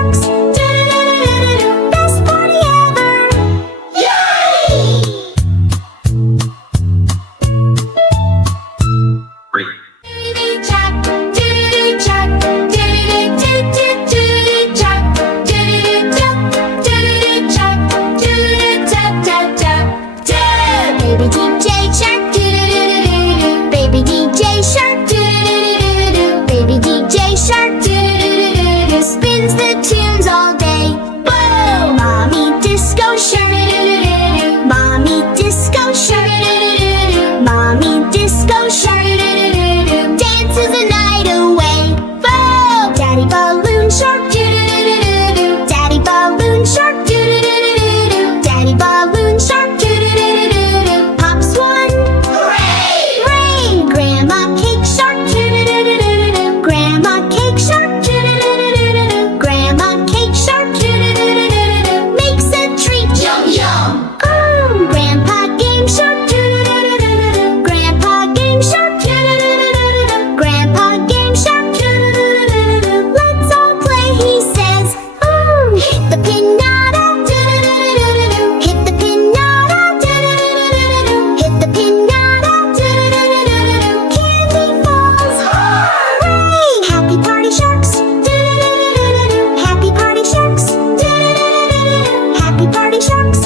sharks. Do-do-do-do-do-do. Best party ever. Yay! Do-do-do chuck, do-do-do chuck, do-do-do-do-do-do chuck, do-do-do-do-do chuck, do-do-do-do-do-do. Baby DJ shark, do-do-do-do-do. Baby DJ shark, do-do-do-do-do. Baby DJ shark, do-do-do-do-do. Spins the tunes all day. Whoa! Mommy disco shark, do-do-do-do-do. Mommy disco shark, do-do-do-do-do. Mommy disco shark, do-do-do-do-do. Dances the night away. Whoa! Daddy balloon shark, do-do-do-do-do. Daddy balloon shark, do-do-do-do-do. Daddy balloon shark, do-do-do-do-do. Pops one. Hooray! Hooray! Grandma cake shark, do-do-do-do-do. Grandma cake shark, do-do-do-do-do. Grandma cake shark, do-do-do-do-do. Makes a treat. Yum yum. Grandpa game shark, do-do-do-do-do. Grandpa game shark, do-do-do-do-do. Grandpa game shark, do-do-do-do-do. Let's all play, he says. Hit the pinata, do-do-do-do-do. Hit the pinata, do-do-do-do-do. Hit the pinata, do-do-do-do-do. Candy falls. Hooray! Happy party sharks. Do-do-do-do-do. Happy party sharks. Do-do-do-do-do. Happy party sharks.